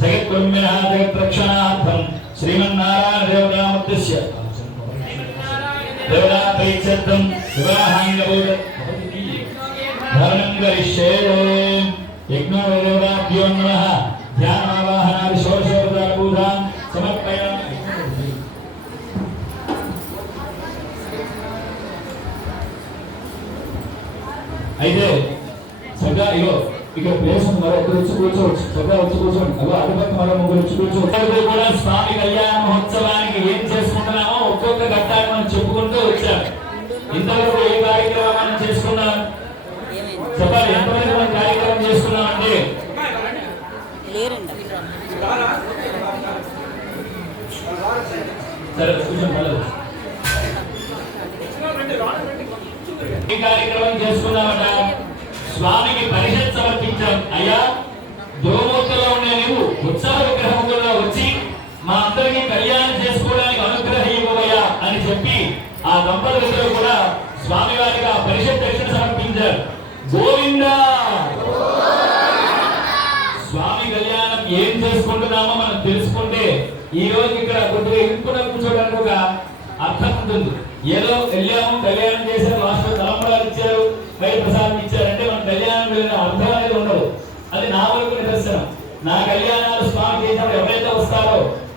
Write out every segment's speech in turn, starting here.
జగత్కుర్మిణः జగత్రక్షణార్థం శ్రీమన్నారాయణ దేవతాముద్దిశ్య దేవతాపైత్యర్థం వివాహాంగభూత ధర్మం కరిష్యే యజ్ఞో దేవతాభ్యో నమః ధ్యానావాహనాది షోడశోపచారపూజాం సమర్పయామి అయితే చక్కగా ఇగో ఇక్కడ ప్లేస్ ఉంది మరి ఎక్కడ వచ్చి కూర్చోవచ్చు. చక్కగా వచ్చి కూర్చోండి. అగో అటుపక్క మరో ముగ్గురు వచ్చి కూర్చోవచ్చు. కూడా స్వామి కళ్యాణ మహోత్సవానికి ఏం చేసుకుంటున్నామో ఒక్కొక్క ఘట్టాన్ని మనం చెప్పుకుంటూ వచ్చాం. ఇంతవరకు ఏ కార్యక్రమం మనం చేసుకున్నాం? చెప్పాలి. ఎంతమంది మనం కార్యక్రమం చేసుకున్నామంటే? లేరండి. సరే. ఈ కార్యక్రమం చేసుకున్నామట స్వామికి సమర్పించాం అయ్యా దోమూర్తిలో ఉండే నీవు ఉత్సవ విగ్రహములో వచ్చి మా అందరికీ కళ్యాణం చేసుకోవడానికి అనుగ్రహం అని చెప్పి ఆ దంపతులు కూడా స్వామి వారికి ఆ పరిషత్ దర్శన సమర్పించారు. గోవింద! స్వామి కళ్యాణం ఏం చేసుకుంటున్నామో మనం తెలుసుకుంటే ఈ రోజు ఇక్కడ కొద్దిగా ఇంపున కూర్చోడానికి ఒక అర్థం ఉంటుంది. ఏదో వెళ్ళాము కళ్యాణం చేశారు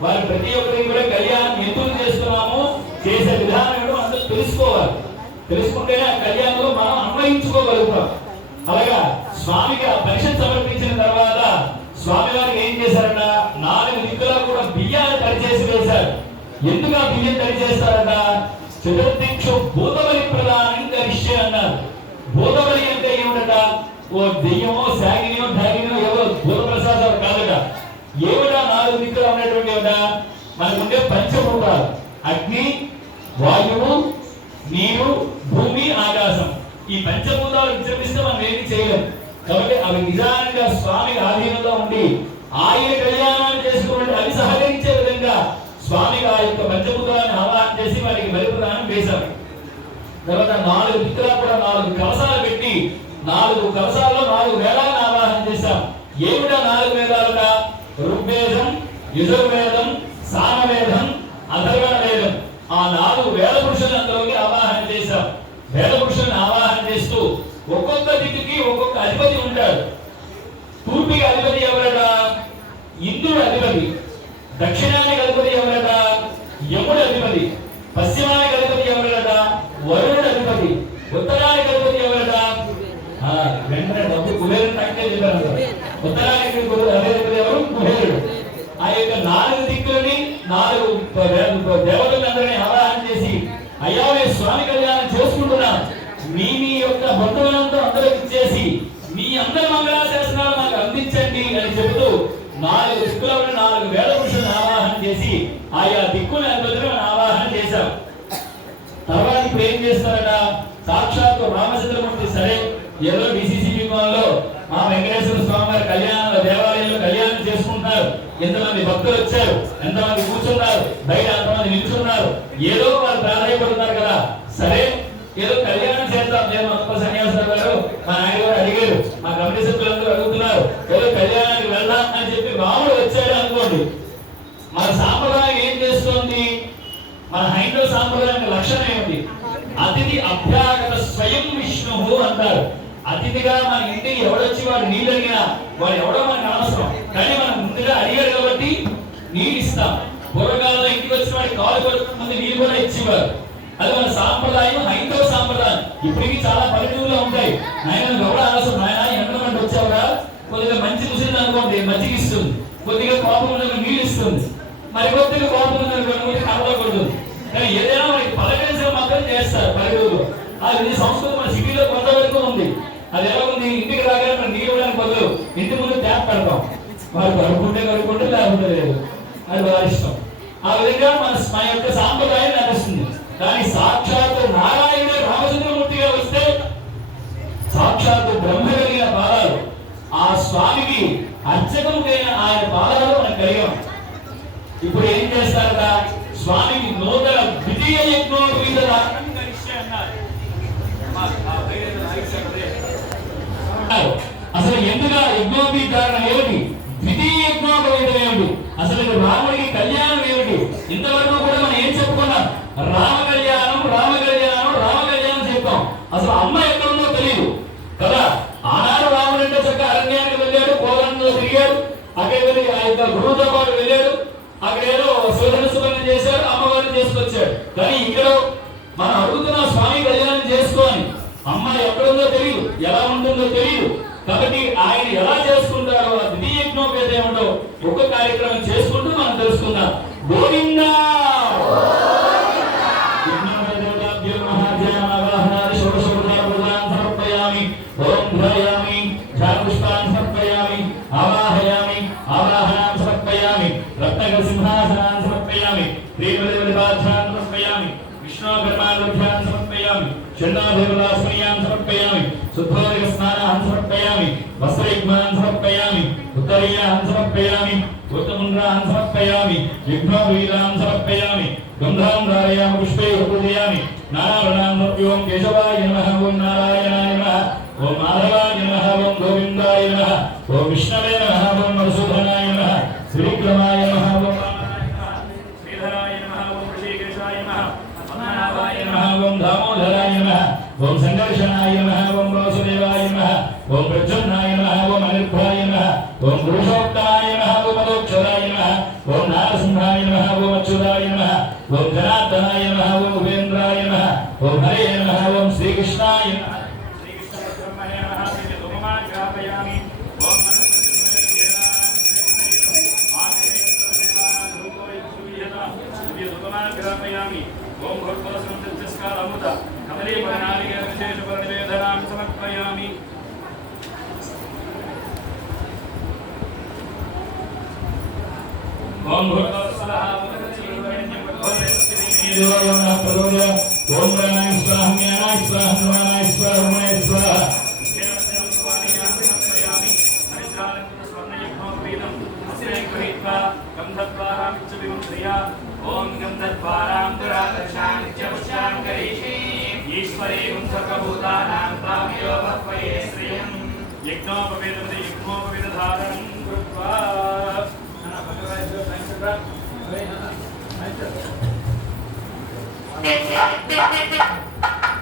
వారు ప్రతి ఒక్కరికి కూడా కళ్యాణం ఎందుకు చేస్తున్నాము చేసే విధానం ఏంటో అందరూ తెలుసుకోవాలి. తెలుసుకుంటేనే ఆ కళ్యాణంలో మనం అన్వయించుకోగలుగుతాం. అలాగా స్వామికి ఆ పరిషత్ సమర్పించిన తర్వాత స్వామి వారికి ఏం చేశారట? నాలుగు దిక్కులా కూడా బియ్యాన్ని తడిచేసి వేశారు. ఎందుకు ఆ బియ్యం తడిచేస్తారట చతుర్దిక్షు భూతబలి ప్రధానం కరిష్య అన్నారు. భూతబలి అంటే ఏమిటట? ఓ దెయ్యమో శాగినియో ఢాగినియో ఎవరో భూత ప్రసాదాలు కాదట. ఏమిట నాలుగు దిక్కులా ఉన్నటువంటి ఏమిట మనకుండే పంచభూతాలు అగ్ని వాయువు నీరు భూమి ఆకాశం. ఈ పంచభూతాలు విజృంభిస్తే మనం ఏమి చేయలేం. కాబట్టి అవి నిజానంగా స్వామి ఆధీనంలో ఉండి ఆయన కళ్యాణాన్ని చేసుకున్నట్టు అవి సహకరించే విధంగా స్వామికి ఆ యొక్క పంచభూతాలను ఆవాహన చేసి వారికి బలిప్రదానం వేశారు. తర్వాత నాలుగు దిక్కులా కూడా నాలుగు కవసాలు పెట్టి నాలుగు కవసాల్లో నాలుగు వేదాలను ఆవాహన చేశాం ఏమిటా నాలుగు వేదాలుగా ఋగ్వేదం యజుర్వేదం అయ్యా మేము స్వామి కళ్యాణం చేసుకుంటున్నాం మీ మీ యొక్క బంధువులంతా అందరూ ఇచ్చేసి మీ అందరి మంగళాశాసనాలు మాకు అందించండి అని చెబుతూ నాలుగు దిక్కులను నాలుగు వేల పురుషులను ఆవాహన చేసి ఆయా దిక్కుల అధిపతులను ఆవాహన చేశాం. తర్వాత ఇప్పుడు ఏం చేస్తారట? సాక్షాత్ రామచంద్రమూర్తి సరే ఏదో డిసిసి విమానంలో మా వెంకటేశ్వర స్వామి వారి కళ్యాణ దేవాలయంలో కళ్యాణం చేసుకుంటున్నారు. ఎంతమంది భక్తులు వచ్చారు? ఎంతమంది కూర్చున్నారు? బయట అంతమంది నిల్చున్నారు. ఏదో వారు ప్రాధాన్యపడుతున్నారు కదా సరే ఏదో కళ్యాణం చేద్దాం నేను మా సన్యాసరావు గారు మా నాయన గారు అడిగారు మా కమిటీ సభ్యులందరూ అడుగుతున్నారు ఏదో కళ్యాణానికి వెళ్దాం అని చెప్పి రాముడు వచ్చాడు అనుకోండి. మన సాంప్రదాయం ఏం చేస్తుంది? మన హైందవ సాంప్రదాయానికి లక్షణం ఏమిటి? అతిథి అభ్యాగత స్వయం విష్ణువు అంటారు. అతిథిగా మన ఇంటికి ఎవడొచ్చి వాడు నీళ్ళు అడిగినా వాడు ఎవడో మనకు అనవసరం కానీ మనం ముందుగా అడిగారు కాబట్టి నీళ్ళు ఇస్తాం. పూర్వకాలంలో ఇంటికి వచ్చిన వాడికి కాలు కొడుకున్న ముందు నీళ్ళు కూడా ఇచ్చేవారు. అది మన సాంప్రదాయం హైందవ సాంప్రదాయం. ఇప్పటికీ చాలా పల్లెటూరులో ఉంటాయి. నాయన ఎవడో అనవసరం. నాయన ఎంతమంది వచ్చావురా? కొద్దిగా మంచి ముసింది అనుకోండి మజ్జిగ ఇస్తుంది. కొద్దిగా కోపం ఉన్నది నీళ్ళు ఇస్తుంది. మరి కొద్దిగా కోపం ఉన్నది కొద్దిగా కలవ కానీ ఏదైనా మనకి పలకరించడం మాత్రం చేస్తారు పల్లెటూరులో అది ఈ సంస్కృతి మన సిటీలో కొంతవరకు ఉంది. అది ఎలా ఉంది? ఇంటికి రాగానే మనం నీళ్ళు ఇవ్వడానికి బదులు ఇంటి ముందు ట్యాప్ పెడతాం వారు కడుక్కుంటే కడుక్కుంటే లేకుంటే లేదు. అది వారి ఇష్టం. ఆ విధంగా మన మన యొక్క సాంప్రదాయం నడుస్తుంది. దాని సాక్షాత్ నారా ఇప్పుడు ఏం చేస్తారట? స్వామికి నూతన ద్వితీయ యజ్ఞోపవీత దానం అసలు ఎందుకు యజ్ఞోపీతారణ ఏమిటి देवदाश्रयान् समर्पयामि शुद्धोदकस्नानान् समर्पयामि वस्त्रयुग्मान् समर्पयामि उत्तरीयान् समर्पयामि उत्तमुन्द्रान् समर्पयामि युग्मवीरान् समर्पयामि गन्धां धारयामि पुष्पैः पूजयामि नारायणां केशवाय नमः ॐ नारायणाय नमः ॐ नारायण ओम ओम गणाय स्वाहा ज्ञानाय स्वाहा हनुमानाय स्वाहा रमणाय स्वाहा ओम गंधर्वारां दुरादर्शां च वशां करीषि ईश्वरे गुंसकभूतानां काम्यो भक्वये श्रियं यज्ञोपवेदमते यज्ञोपवेदधारणं कृत्वा Thank you.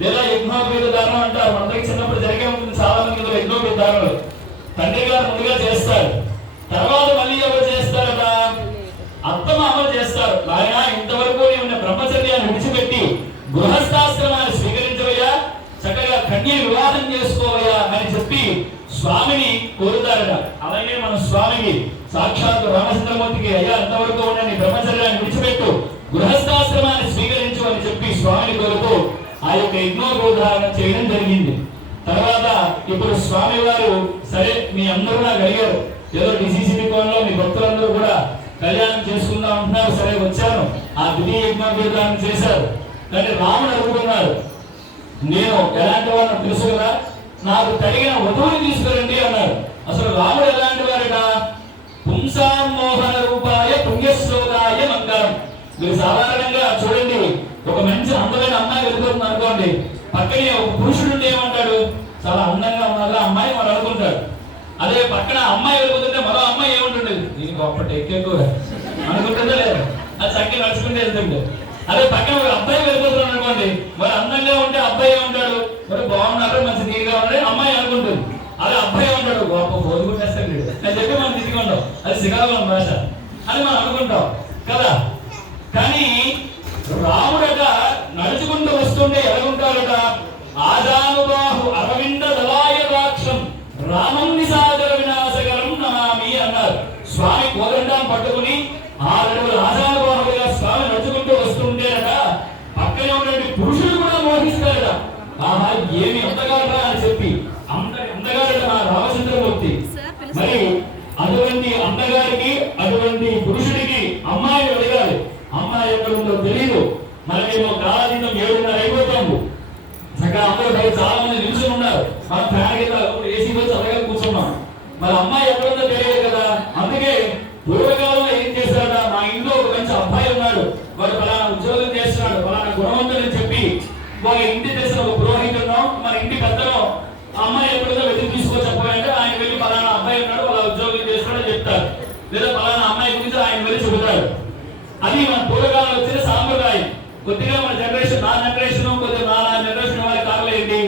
లేదా ఎన్నో పేద దానం అంటారు అందరికి చిన్నప్పుడు జరిగే ఉంటుంది చాలా మంది ఎన్నో పేద దానాలు తండ్రి గారు ముందుగా చేస్తారు. తర్వాత మళ్ళీ ఎవరు చేస్తారట? అత్తమ అమలు చేస్తారు. నాయన ఇంతవరకు బ్రహ్మచర్యాన్ని విడిచిపెట్టి గృహస్థాశ్రమాన్ని స్వీకరించవయ్యా చక్కగా కన్య వివాహం చేసుకోవయ్యా అని చెప్పి స్వామిని కోరుతారట. అలాగే మన స్వామికి సాక్షాత్ రామచంద్రమూర్తికి అయ్యా అంతవరకు ఉన్న నీ బ్రహ్మచర్యాన్ని విడిచిపెట్టు గృహస్థా యొక్క యజ్ఞోపధారణ చేయడం జరిగింది. తర్వాత ఇప్పుడు స్వామి వారు సరే మీ అందరూ నాకు అడిగారు. ఏదో డిసిసిబి కోణంలో మీ భక్తులందరూ కూడా కళ్యాణం చేసుకుందాం అంటున్నారు సరే వచ్చాను. ఆ ద్వితీయ యజ్ఞోపధారణ చేశారు. కానీ రాముడు అడుగుతున్నారు. నేను ఎలాంటి వాళ్ళని తెలుసు కదా? నాకు తగిన వధువుని తీసుకురండి అన్నారు. అసలు రాముడు ఎలాంటి వారట పుంసామోహన రూపాయ పుణ్యశ్లోకాయ మంగళం. మీరు సాధారణంగా చూడండి ఒక మంచి అందమైన అమ్మాయి వెళ్ళిపోతుంది అనుకోండి పక్కనే ఒక పురుషుడు ఉంటే ఏమంటాడు? చాలా అందంగా ఉన్నదా అమ్మాయి మనం అనుకుంటాడు. అదే పక్కన అమ్మాయి వెళ్ళిపోతుంటే మరో అమ్మాయి ఏముంటుంది? దీనికి ఒక్కటి ఎక్కువ అనుకుంటుందో లేదు? అది చక్కగా నడుచుకుంటే వెళ్తుంటే అదే పక్కన ఒక అబ్బాయి వెళ్ళిపోతున్నాడు అనుకోండి మరి అందంగా ఉంటే అబ్బాయి ఏమంటాడు? మరి బాగున్నారు? మంచి నీట్గా ఉన్నాడు అమ్మాయి అనుకుంటుంది. అదే అబ్బాయి ఉంటాడు గొప్ప బోధుకుంటేస్తాడు నేను చెప్పి మనం తీసుకుంటాం. అది శ్రీకాకుళం భాష. అని మనం అనుకుంటాం. కదా? కానీ రాముడు ఆజానుబాహు అరవింద దళాయ దాక్షం రామం నిసాగర వినాశకరం నమామి అన్నారు. స్వామి కోదండాన్ని పట్టుకుని ఆరు ఆజానుబాహుగా స్వామి నడుచుకుంటూ వస్తుంటేనట పక్కనే ఉన్నటువంటి పురుషుడు కూడా మోహిస్తారట. ఆహా ఏమి అందగాడరా అని చెప్పి అంత అందగాడట మా రామచంద్రమూర్తి. మరి అటువంటి అందగారికి అటువంటి పురుషుడికి అమ్మాయి అడగాలి. అమ్మాయి ఎక్కడ ఉందో తెలియదు మనమేమో కాలాతీతం ఏడున్నర అయిపోతాము చక్కగా అందరూ బయట చాలా మంది నిల్చుని ఉన్నారు మన ఫ్యాన్ కింద ఏసీ వచ్చి అలాగే కూర్చున్నాం మరి అమ్మాయి ఎక్కడ ఉందో తెలియదు కదా అందుకే పూర్వకాలంలో ఏం చేశాడ మా ఇంట్లో ఒక మంచి అబ్బాయి ఉన్నాడు వాడు ఫలానా ఉద్యోగం చేస్తున్నాడు ఫలానా గుణవంతుడని చెప్పి ఒక ఇంటి తెచ్చిన ఒక పురోహితుడు మన ఇంటి పెద్దను ఆ అమ్మాయి ఎక్కడుందో వెతికి తీసుకొని చెప్పాలంటే ఆయన వెళ్ళి ఫలానా అబ్బాయి ఉన్నాడు వాళ్ళ ఉద్యోగం చేస్తున్నాడని చెప్తారు లేదా ఫలానా అమ్మాయి గురించి ఆయన వెళ్ళి చెబుతాడు అది మన పూర్వకాలంలో వచ్చిన సాంప్రదాయం కొద్దిగా మన జనరేషన్ నా జనరేషన్ కొద్దిగా నా నా జనరేషన్ వాళ్ళ కాలంలో ఏంటి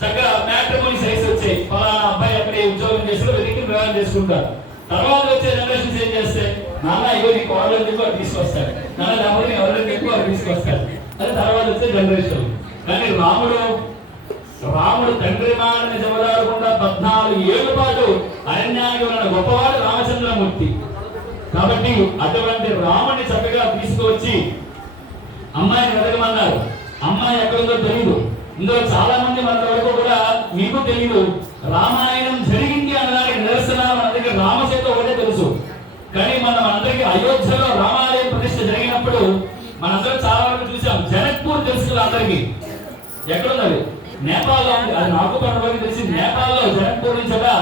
చక్కగా మ్యాట్రిమోని సైజ్ వచ్చాయి ఫలానా అబ్బాయి అక్కడే ఉద్యోగం చేస్తాడు వెతికి వివాహం చేసుకుంటారు. తర్వాత వచ్చే జనరేషన్స్ ఏం చేస్తే? నాన్న ఇగో నీకు కోడలు చెప్పి వాడు తీసుకొస్తాడు నాన్న లేకపోతే ఎవరైనా చెప్పి తీసుకొస్తాడు అది తర్వాత వచ్చే జనరేషన్ కానీ రాముడు రాముడు తండ్రి మాలని జమదాడకుండా పద్నాలుగు ఏళ్ళ పాటు అరణ్యానికి ఉన్న గొప్పవాడు రామచంద్రమూర్తి. కాబట్టి అటువంటి రాముని చక్కగా తీసుకువచ్చి అమ్మాయిని వెతకమన్నారు. అమ్మాయి ఎక్కడుందో తెలియదు ఇందులో చాలా మంది మన వరకు కూడా మీకు తెలియదు రామాయణం జరిగింది అనడానికి నిదర్శనాలు మన దగ్గర రామసేత ఒకటే తెలుసు. కానీ మనం అందరికీ అయోధ్యలో రామాలయం ప్రతిష్ట జరిగినప్పుడు మనందరం చాలా వరకు చూసాం. జనక్పూర్ తెలుసు కదా అందరికీ. ఎక్కడున్నది? నేపాల్లో ఉంది. అది నాకు కొంతవరకు తెలిసి నేపాల్లో జనక్పూర్ నుంచి కూడా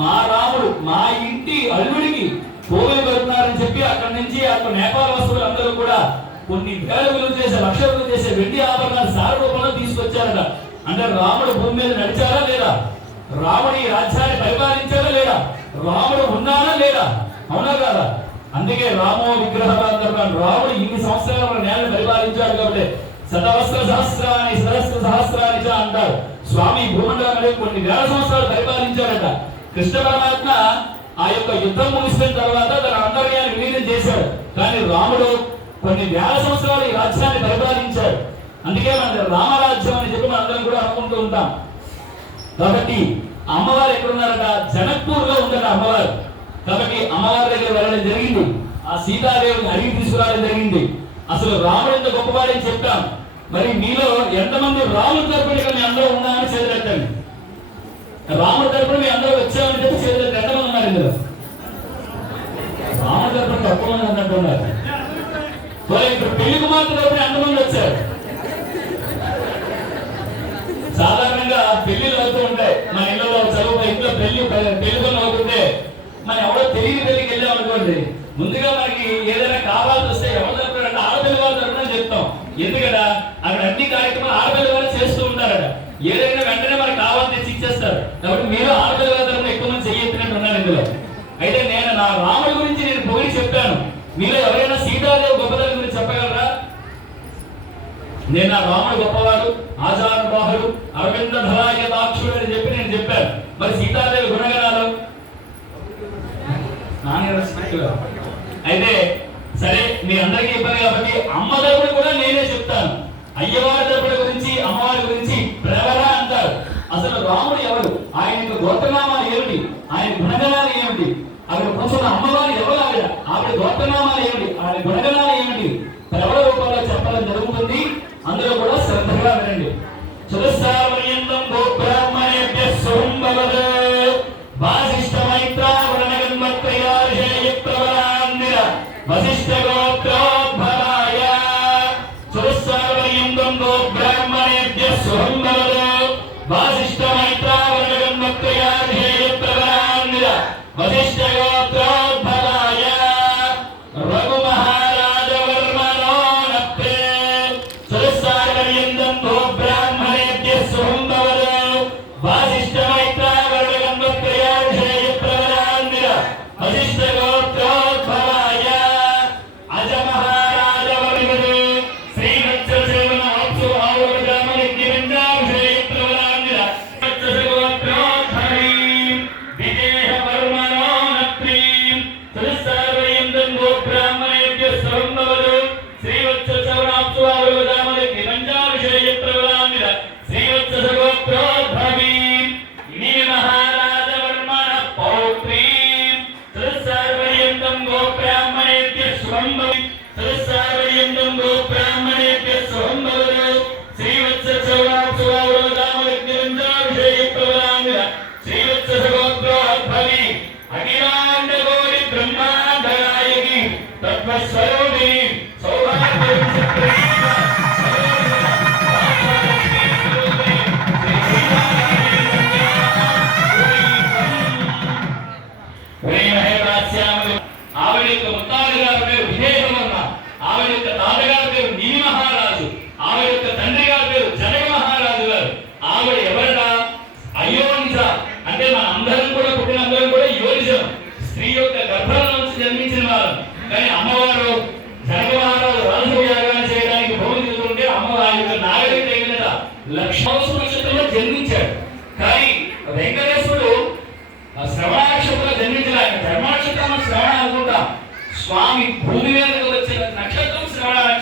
మా రాముడు మా ఇంటి అల్లుడికి కోవిలు పెడుతున్నారని చెప్పి అక్కడి నుంచి అక్కడ నేపాల్ వస్తువులు అందరూ కూడా కొన్ని వేల విలువ చేసే లక్ష విలువ చేసే వెండి ఆభరణాలు సార రూపంలో తీసుకొచ్చారట. అంటే రాముడు భూమి మీద నడిచారా లేదా? రాముడు ఈ రాజ్యాన్ని పరిపాలించాడా లేదా? రాముడు ఉన్నాడా లేదా? అవునా కాదా? అందుకే రామో విగ్రహ రాముడు ఇన్ని సంవత్సరాల నేలను పరిపాలించాడు కాబట్టి శతవస్త్ర సహస్రాన్ని సహస్ర సహస్రాన్ని అంటారు. స్వామి భూమండలం కొన్ని వేల సంవత్సరాలు పరిపాలించాడట. కృష్ణ పరమాత్మ ఆ యొక్క యుద్ధం ముగిసిన తర్వాత తన అంతర్యాన్ని విలీనం చేశాడు. కానీ రాముడు కొన్ని వేల సంవత్సరాలు ఈ రాజ్యాన్ని పరిపాలించాడు. అందుకే మన రామరాజ్యం అని చెప్పి మనందరం కూడా అనుకుంటూ ఉంటాం. కాబట్టి అమ్మవారు ఎక్కడున్నారట? జనక్పూర్లో ఉందట అమ్మవారు. కాబట్టి అమ్మవారి దగ్గర వెళ్ళడం జరిగింది. ఆ సీతాదేవిని అడిగి తీసుకురావడం జరిగింది. అసలు రాముడు ఎంత గొప్పవాడని చెప్తాం. మరి మీలో ఎంతమంది రాముడు తరపున మీ అందరూ ఉన్నామని చేతులెత్తండి. రాముడు తరపున మీ అందరూ వచ్చామని చెప్పి చేతులెత్తి ఎంతమంది ఉన్నారు ఇందులో? రాముడు తరపున తక్కువ మంది ఇప్పుడు పెళ్ళి కుమార్తె తరపున ఎంతమంది వచ్చారు సాధారణంగా పెళ్ళిలు అవుతూ ఉంటాయి మన ఇళ్ళలో చదువు ఇంట్లో పెళ్ళి పెళ్ళి పనులు అవుతుంటే మనం ఎవరో తెలియని పెళ్ళికి వెళ్ళాం అనుకోండి ముందుగా మనకి ఏదైనా కావాల్సి వస్తే ఎవరు తరపున అంటే ఆడపిల్ల వాళ్ళ తరపున చెప్తాం ఎందుకంటే అక్కడ అన్ని కార్యక్రమాలు ఆడపిల్ల వాళ్ళు చేస్తూ ఉంటారట ఏదైనా వెంటనే మనకి కావాలని తెచ్చి ఇచ్చేస్తారు కాబట్టి మీరు ఆడపిల్ల వాళ్ళ తరపున ఎక్కువ మంది చెయ్యెత్తినట్టు ఉన్నారు ఇందులో అయితే నేను నా రాముడి గురించి నేను పొగిడి చెప్పాను మీలో ఎవరైనా సీతాదేవి గొప్పతనం గురించి చెప్పగలరా? నేను ఆ రాముడు గొప్పవాడు ఆచారబాహుడు అరవింద ధరాయ దాక్షుడు అని చెప్పి నేను చెప్పాను. మరి సీతాదేవి గుణగణాలు? అయితే సరే మీ అందరికీ ఇబ్బంది కాబట్టి అమ్మ తరపుడు కూడా నేనే చెప్తాను. అయ్యవారి తరపుడు గురించి అమ్మవారి గురించి ప్రవర అంటారు. అసలు రాముడు ఎవరు? ఆయన యొక్క గోత్రనామాలు ఏమిటి? ఆయన గుణగణాలు ఏమిటి? ఆవిడ కూర్చున్న అమ్మవారు ఎవరు ఆవిడ ఆవిడ గోత్రనామాలు ఏమిటి? ఆవిడ గుణగణాలు ఏమిటి? ప్రవర రూపంలో చెప్పడం జరుగుతుంది. అందరూ కూడా శ్రద్ధగా వినండి. చురస్సావయంతం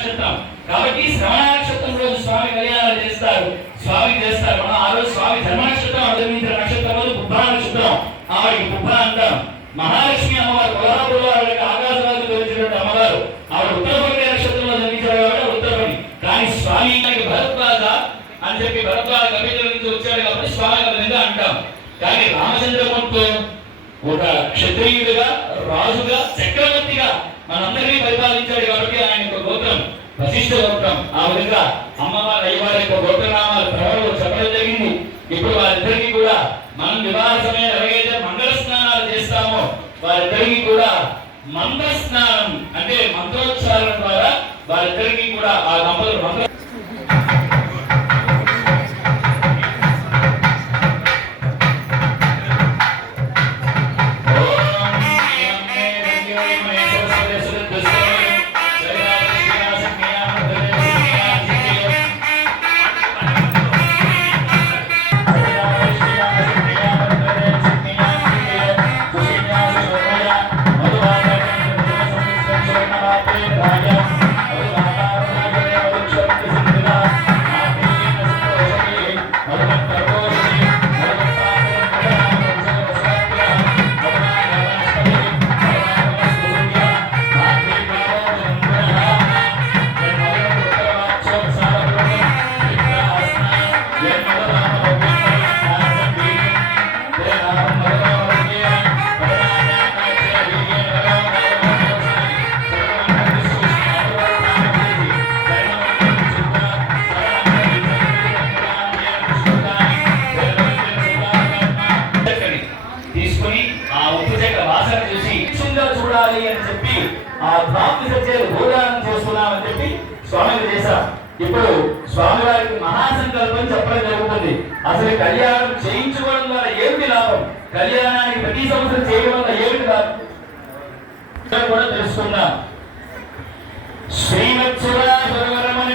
నక్షత్రం. కాబట్టి శ్రవణ నక్షత్రం రోజు స్వామి కళ్యాణాలు చేస్తారు. స్వామి చేస్తారు. మనం ఆ రోజు స్వామి ధర్మ నక్షత్రం అర్థమించిన నక్షత్రం రోజు బుద్ధ నక్షత్రం. ఆవిడకి బుద్ధ అంటాం. మహాలక్ష్మి అమ్మవారు కొలరాపుల ఆవిడకి ఆకాశవాది గురించినటువంటి అమ్మగారు ఆవిడ ఉత్తరపడి నక్షత్రంలో జన్మించారు కాబట్టి ఉత్తరపడి కానీ స్వామి భరద్వాజ అని చెప్పి భరద్వాజ కవితల నుంచి వచ్చాడు కాబట్టి స్వామి కవిగా అంటాం. కానీ రామచంద్రమూర్తి ఒక క్షత్రియుడిగా రాజుగా చక్రవర్తిగా మనందరినీ పరిపాలించాడు కాబట్టి ఆయన యొక్క గోత్రం. ప్రసిద్ధ గోత్రం ఆ విధంగా అమ్మవారి అయ్యవారి యొక్క గోత్రనామాలు ప్రవరలో చెప్పడం జరిగింది. ఇప్పుడు వారిద్దరికీ కూడా మనం వివాహ సమయం ఎలాగైతే మంగళ స్నానాలు చేస్తామో వారిద్దరికీ కూడా మంత్ర స్నానం అంటే మంత్రోచ్చారణ ద్వారా వారిద్దరికీ కూడా ఆ దంపతులు మంత్ర చేయాలి అని చెప్పి ఆ ప్రాప్తి సత్యాలు భూదానం చేస్తున్నామని చెప్పి స్వామికి చేశారు. ఇప్పుడు స్వామి వారికి మహాసంకల్పం చెప్పడం జరుగుతుంది. అసలు కళ్యాణం చేయించుకోవడం ద్వారా ఏమిటి లాభం? కళ్యాణానికి ప్రతి సంవత్సరం చేయడం వల్ల ఏమిటి లాభం? కూడా తెలుసుకున్నాం శ్రీమత్సురా సురవరమని